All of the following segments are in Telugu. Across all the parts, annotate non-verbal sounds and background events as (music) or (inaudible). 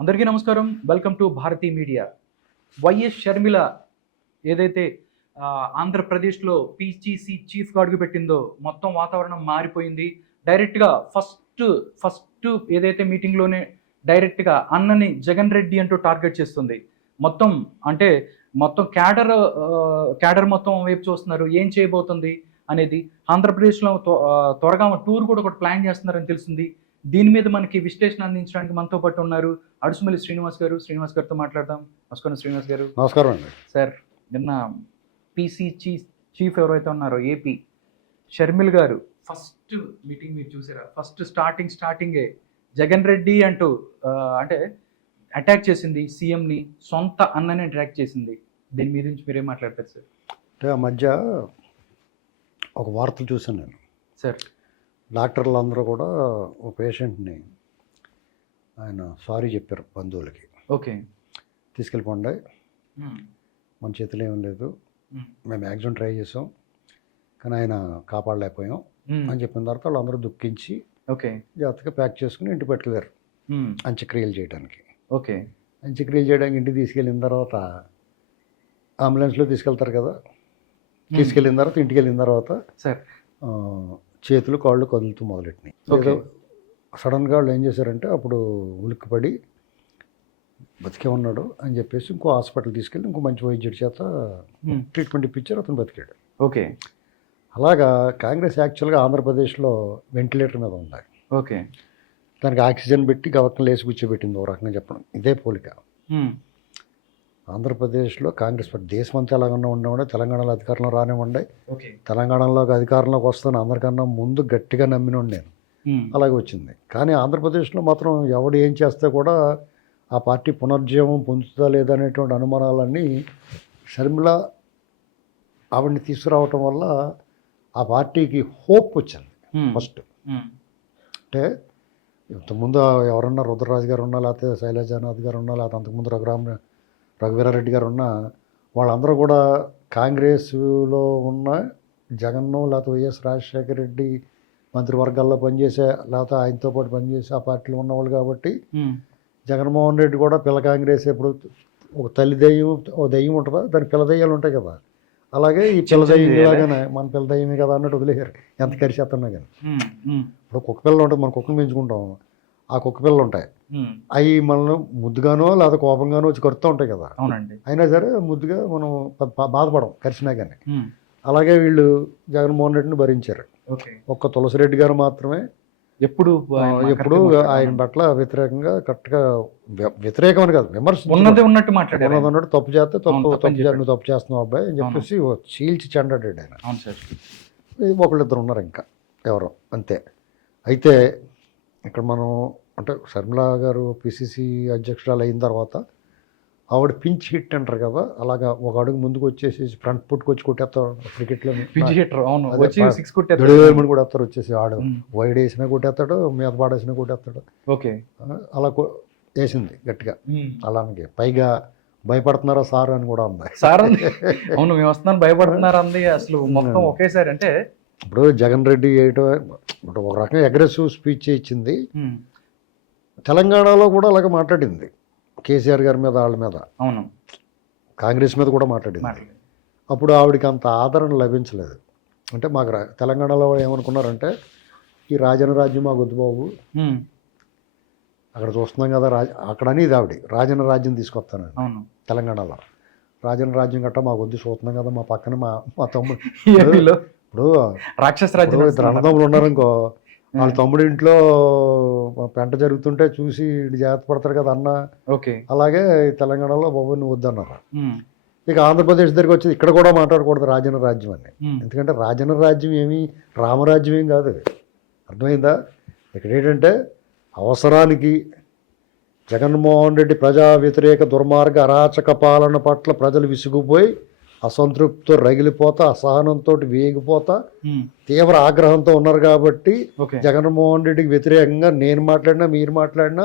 అందరికీ నమస్కారం. Welcome to Bharati media YS Sharmila ఏదైతే ఆంధ్రప్రదేశ్లో పీజీసీ చీఫ్ గార్డ్కి పెట్టిందో మొత్తం వాతావరణం మారిపోయింది. డైరెక్ట్గా ఫస్ట్ ఫస్ట్ ఏదైతే మీటింగ్లోనే డైరెక్ట్గా అన్నని జగన్ రెడ్డి అంటూ టార్గెట్ చేస్తుంది. మొత్తం అంటే మొత్తం క్యాడర్ క్యాడర్ మొత్తం వైపు చూస్తున్నారు. ఏం చేయబోతుంది అనేది ఆంధ్రప్రదేశ్లో త్వ- త్వరగా టూర్ కూడా ఒకటి ప్లాన్ చేస్తున్నారని తెలిసింది. దీని మీద మనకి విశ్లేషణ అందించడానికి మనతో పాటు ఉన్నారు అడుసుమల్లి శ్రీనివాస్ గారు. శ్రీనివాస్ గారితో మాట్లాడదాం. నమస్కారం శ్రీనివాస్ గారు. నమస్కారం అండి. సార్ నిన్న పీసీ చీఫ్ చీఫ్ ఎవరైతే ఉన్నారో ఏపీ షర్మిల్ గారు ఫస్ట్ మీటింగ్ మీరు చూసారా? ఫస్ట్ స్టార్టింగ్ స్టార్టింగే జగన్ రెడ్డి అంటూ అంటే అటాక్ చేసింది సీఎంని సొంత అన్నని అటాక్ చేసింది. దీని మీద నుంచి మీరేం మాట్లాడతారు సార్? అంటే ఆ మధ్య ఒక వార్తలు చూశాను నేను. సార్. డాక్టర్లు అందరూ కూడా ఒక పేషెంట్ని ఆయన సారీ చెప్పారు బంధువులకి. ఓకే. తీసుకెళ్ళిపోండి. మన చేతిలో ఏం లేదు. మేము మ్యాక్సిమం ట్రై చేసాం. కానీ ఆయన కాపాడలేకపోయాం అని చెప్పిన తర్వాత వాళ్ళందరూ దుఃఖించి ఓకే. జాగ్రత్తగా ప్యాక్ చేసుకుని ఇంటికి పట్టుకెళ్ళారు. అంత్యక్రియలు చేయడానికి. ఓకే. అంత్యక్రియలు చేయడానికి ఇంటికి తీసుకెళ్ళిన తర్వాత అంబులెన్స్లో తీసుకెళ్తారు కదా. తీసుకెళ్ళిన తర్వాత ఇంటికి వెళ్ళిన తర్వాత సార్. చేతులు కాళ్ళు కదులుతూ మొదలెట్టినాయి. ఏదో సడన్గా వాళ్ళు ఏం చేశారంటే అప్పుడు ఉలిక్కిపడి బతికే ఉన్నాడు అని చెప్పేసి ఇంకో హాస్పిటల్ తీసుకెళ్ళి ఇంకో మంచి వైద్యుడి చేత ట్రీట్మెంట్ ఇప్పించారు అతను బతికాడు. ఓకే అలాగా కాంగ్రెస్ యాక్చువల్గా ఆంధ్రప్రదేశ్లో వెంటిలేటర్ మీద ఉంది. ఓకే దానికి ఆక్సిజన్ పెట్టి గవక్కలు లేసి కూర్చోబెట్టింది ఓ రకంగా చెప్పడం. ఇదే పోలిక. ఆంధ్రప్రదేశ్లో కాంగ్రెస్ పార్టీ దేశం అంతా ఎలాగన్నా ఉండేవాడే తెలంగాణలో అధికారంలో రానివ్వండి. తెలంగాణలోకి అధికారంలోకి వస్తాను అందరికన్నా ముందు గట్టిగా నమ్మిన నేను. అలాగే వచ్చింది. కానీ ఆంధ్రప్రదేశ్లో మాత్రం ఎవడు ఏం చేస్తే కూడా ఆ పార్టీ పునర్జీవం పొందుతుందా లేదా అనేటువంటి అనుమానాలన్నీ షర్మిల ఆవిడని తీసుకురావటం వల్ల ఆ పార్టీకి హోప్ వచ్చింది ఫస్ట్. అంటే ఇంతకుముందు ఎవరన్నా రుద్రరాజు గారు ఉన్నా లేకపోతే శైలజానాథ్ గారు ఉన్నా లేకపోతే అంతకుముందు రఘురామ రఘువీరారెడ్డి గారు ఉన్నా వాళ్ళందరూ కూడా కాంగ్రెస్లో ఉన్న జగన్ను లేకపోతే వైఎస్ రాజశేఖర రెడ్డి మంత్రివర్గాల్లో పనిచేసే లేకపోతే ఆయనతో పాటు పనిచేసే ఆ పార్టీలో ఉన్నవాళ్ళు కాబట్టి జగన్మోహన్ రెడ్డి కూడా పిల్ల కాంగ్రెస్ ఎప్పుడు ఒక తల్లి దెయ్యం ఓ దెయ్యం ఉంటుందా? దాని పిల్ల దెయ్యాలు ఉంటాయి కదా. అలాగే ఈ పిల్ల దెయ్యం. లాగానే మన పిల్ల దెయ్యమే కదా అన్నట్టు వదిలేయారు ఎంత కరిచేస్తున్నా కానీ. ఇప్పుడు కుక్క పిల్లలు ఉంటుంది మనం కుక్కను పెంచుకుంటాం. ఆ కుక్క పిల్లలు ఉంటాయి. అవి మనల్ని ముద్దుగానో లేదా కోపంగానో వచ్చి కరుతూ ఉంటాయి కదా. అవునండి. అయినా సరే ముద్దుగా మనం బాధపడం కరిచినా కానీ అలాగే వీళ్ళు జగన్మోహన్ రెడ్డిని భరించారు. ఒక్క తులసిరెడ్డి గారు మాత్రమే. ఎప్పుడు ఎప్పుడు ఆయన పట్ల వ్యతిరేకంగా కరెక్ట్గా వ్య- వ్యతిరేకం అని కాదు విమర్శ ఉన్నది ఉన్నట్టు మాట్లాడారు ఉన్నది ఉన్నట్టు తప్పు చేస్తే తప్పు తప్పు నువ్వు తప్పు చేస్తున్నావు అబ్బాయి అని చెప్పేసి చీల్చి చెండాడు ఆయన. ఒకళ్ళిద్దరు ఉన్నారు ఇంకా ఎవరు అంతే. అయితే ఇక్కడ మనం అంటే శర్మిల గారు పిసిసి అధ్యక్షురాలు అయిన తర్వాత ఆవిడ పించ్ హిట్ అంటారు కదా అలాగా ఒక అడుగు ముందుకు వచ్చేసి ఫ్రంట్ పుట్టుకు వచ్చి కొట్టేస్తారు క్రికెట్లో. పిచ్ హిట్టర్ అవును. వచ్చి సిక్స్ కొట్టారు గడివేమని కూడా వస్తారు వచ్చేసి ఆడు. వైడ్ వేసినా కొట్టేస్తాడు మీద పాడేసినా కొట్టేస్తాడు. ఓకే. అలా వేసింది గట్టిగా. అలాగే పైగా భయపడుతున్నారా సార్ అని కూడా ఉంది సార్ (laughs) అవును మేము వస్తున్నాను భయపడుతున్నారు అంది. అసలు మొత్తం ఒకేసారి అంటే ఇప్పుడు జగన్ రెడ్డి వేయటం ఇప్పుడు ఒక రకంగా అగ్రెసివ్ స్పీచ్ ఇచ్చింది. తెలంగాణలో కూడా అలాగే మాట్లాడింది. కేసీఆర్ గారి మీద వాళ్ళ మీద. అవును. కాంగ్రెస్ మీద కూడా మాట్లాడింది. మాట్లాడు. అప్పుడు ఆవిడకి అంత ఆదరణ లభించలేదు. అంటే మాకు తెలంగాణలో ఏమనుకున్నారంటే ఈ రాజన రాజ్యం మాకు వద్దు బాబు. ఉమ్, అక్కడ చూస్తున్నాం కదా రాజ అక్కడ అనేది ఆవిడ. రాజన రాజ్యం తీసుకొస్తాను. తెలంగాణలో. రాజన రాజ్యం గట్రా మాకు వద్దు చూస్తున్నాం కదా మా పక్కన మా మా తమ్ముడు. ఇప్పుడు రాక్షస రాజ్యం అన్నదమ్ములు ఉన్నారనుకో వాళ్ళ తమ్ముడు ఇంట్లో పెంట జరుగుతుంటే చూసి జాగ్రత్త పడతారు కదా అన్న. ఓకే. అలాగే తెలంగాణలో బాబు నువ్వు వద్దన్నారు. ఇక ఆంధ్రప్రదేశ్ దగ్గరికి వచ్చి ఇక్కడ కూడా మాట్లాడకూడదు రాజన రాజ్యం అని. ఎందుకంటే రాజన రాజ్యం ఏమి రామరాజ్యం ఏం కాదు అర్థమైందా? ఇక్కడ ఏంటంటే అవసరానికి జగన్మోహన్ రెడ్డి ప్రజా వ్యతిరేక దుర్మార్గ అరాచక పాలన పట్ల ప్రజలు విసిగిపోయి అసంతృప్తితో రగిలిపోతా అసహనంతో వేగిపోతా తీవ్ర ఆగ్రహంతో ఉన్నారు కాబట్టి జగన్మోహన్ రెడ్డికి వ్యతిరేకంగా నేను మాట్లాడినా మీరు మాట్లాడినా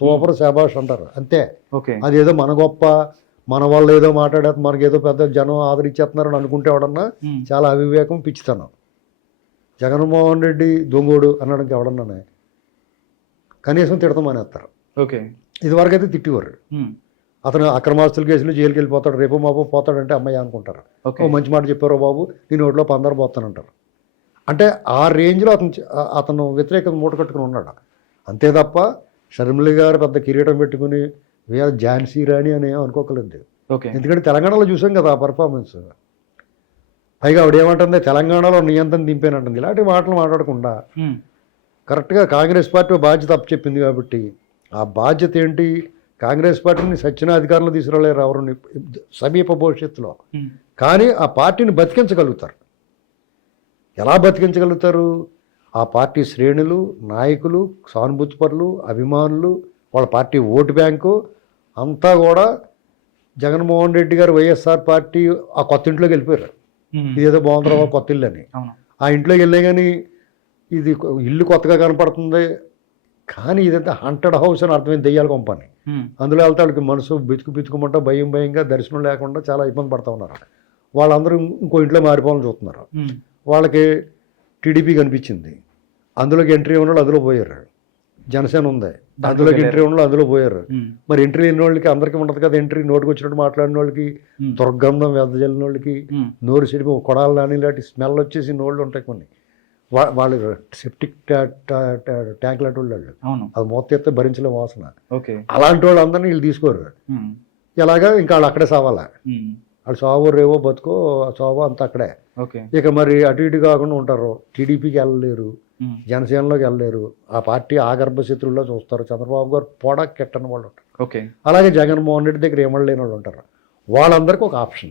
సూపర్ శాబాష్ అంటారు. అంతే. అదేదో మన గొప్ప మన వాళ్ళు ఏదో మాట్లాడేది మనకి ఏదో పెద్ద జనం ఆదరించేస్తున్నారని అనుకుంటే ఎవడన్నా చాలా అవివేకం పిచ్చితనం. జగన్మోహన్ రెడ్డి దొంగోడు అనడానికి ఎవడన్నానే కనీసం తిడతామనేస్తారు ఓకే. ఇదివరకు అయితే తిట్టేవారు అతను అక్రమాస్తుల కేసులు జైలుకి వెళ్ళిపోతాడు రేపు మాపో పోతాడంటే అమ్మాయి అనుకుంటారు. ఓ మంచి మాట చెప్పారో బాబు నేను ఒంట్లో పందరు పోతానంటారు. అంటే ఆ రేంజ్లో అతను అతను వ్యతిరేకత మూట కట్టుకుని ఉన్నాడు. అంతే తప్ప షర్మిల గారు పెద్ద కిరీటం పెట్టుకుని వేరే ఝాన్సీ రాణి అని అనుకోకలేదు. ఓకే. ఎందుకంటే తెలంగాణలో చూసాం కదా ఆ పర్ఫార్మెన్స్ పైగా ఆవిడ ఏమంటుంది తెలంగాణలో నియంత్రణ దింపేనంటుంది. ఇలాంటి మాటలు మాట్లాడకుండా కరెక్ట్గా కాంగ్రెస్ పార్టీ బాధ్యత అప్పచెప్పింది కాబట్టి ఆ బాధ్యత ఏంటి? కాంగ్రెస్ పార్టీని సచ్చిన అధికారంలో తీసుకురాలేరు ఎవరు సమీప భవిష్యత్తులో. కానీ ఆ పార్టీని బతికించగలుగుతారు. ఎలా బతికించగలుగుతారు? ఆ పార్టీ శ్రేణులు నాయకులు సానుభూతిపరులు అభిమానులు వాళ్ళ పార్టీ ఓటు బ్యాంకు అంతా కూడా జగన్మోహన్ రెడ్డి గారు వైఎస్ఆర్ పార్టీ ఆ కొత్త ఇంట్లోకి వెళ్ళిపోయారు. ఇదేదో బాగుందిరా కొత్త ఇల్లు అని. ఆ ఇంట్లోకి వెళ్ళే కానీ ఇది ఇల్లు కొత్తగా కనపడుతుంది. కానీ ఇదంతా హంటెడ్ హౌస్ అని అర్థమైంది. దెయ్యాల కొంపని. అందులో వెళ్తే వాళ్ళకి మనసు బితుకు బితుకుమంటా భయం భయంగా దర్శనం లేకుండా చాలా ఇబ్బంది పడుతూ ఉన్నారు వాళ్ళందరూ ఇంకో ఇంట్లో మారిపోవాలని చూస్తున్నారు. వాళ్ళకి టీడీపీ కనిపించింది. అందులోకి ఎంట్రీ ఉన్న వాళ్ళు అందులో పోయారు. జనసేన ఉంది. అందులోకి ఎంట్రీ ఉన్న వాళ్ళు అందులో పోయారు. మరి ఎంట్రీ లేని వాళ్ళకి అందరికీ ఉండదు కదా ఎంట్రీ నోటికి వచ్చినట్టు మాట్లాడిన వాళ్ళకి దుర్గంధం వెదజల్లిన వాళ్ళకి నోరు సిడిపి కొడాలి నాని లాంటి స్మెల్ వచ్చేసి నోళ్ళు ఉంటాయి కొన్ని. వాళ్ళు సెప్టిక్ ట్యాంక్ లాంటి వాళ్ళు అది మొత్తం ఎత్తే భరించలేం వాసన. అలాంటి వాళ్ళు అందరినీ వీళ్ళు తీసుకోరు. ఎలాగా ఇంకా వాళ్ళు అక్కడే సావాలా? వాళ్ళు సావో రేవో బతుకో ఆ సావో అంతా అక్కడే. ఇక మరి అటు ఇటు కాకుండా ఉంటారు. టీడీపీకి వెళ్ళలేరు. జనసేనలోకి వెళ్ళలేరు. ఆ పార్టీ ఆగర్భ శత్రువుల్లో చూస్తారు. చంద్రబాబు గారు పోడా కెట్టని వాళ్ళు ఉంటారు. ఓకే. అలాగే జగన్మోహన్ రెడ్డి దగ్గర ఏమలేని వాళ్ళు ఉంటారు. వాళ్ళందరికీ ఒక ఆప్షన్.